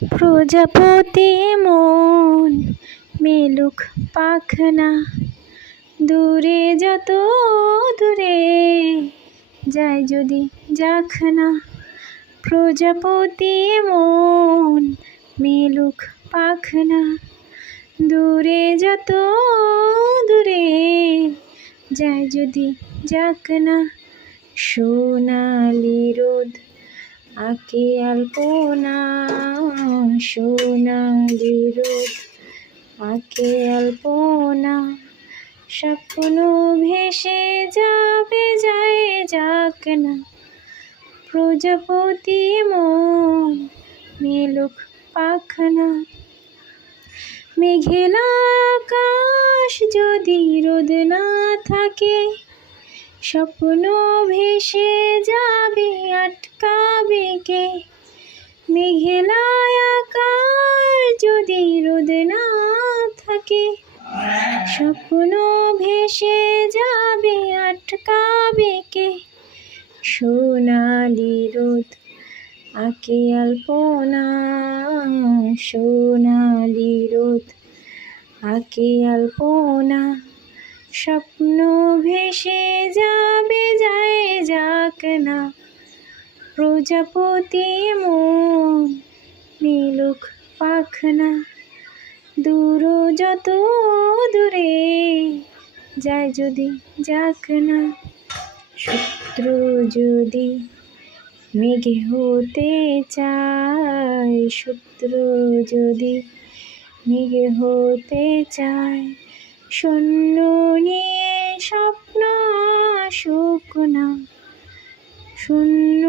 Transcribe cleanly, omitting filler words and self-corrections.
প্রজাপতি মন মেলুক পাখনা, দূরে যত দূরে যায় যদি যাক না। প্রজাপতি মন মেলুক পাখনা, দূরে যত দূরে যায় যদি যাক না। সোনালি রোদ আঁকে আলপনা, সোনালি রোদ আঁকে আলপনা, স্বপ্ন ভেসে যাবে যায় যাক না। প্রজাপতি মন মেলুক পাখনা, মেঘলা আকাশ যদি রোদ না থাকে, স্বপ্ন ভেসে যাবে আটকাবে কে। মেঘলা আকাশ যদি রোদ না থাকে, স্বপ্ন ভেসে যাবে আটকাবে কে। সোনালি রোদ আঁকে আলপনা, সোনালি রোদ আঁকে আলপনা, স্বপ্ন ভেসে যাবে যায় যাক না। প্রজাপতি মন মেলুক পাখনা, দূর যত দূরে যায় যদি যাক না। শত্রু যদি মেঘে হতে চায়, শত্রু যদি মেঘে হতে চায়, শূন্য নিয়ে স্বপ্ন আসুক না, শূন্য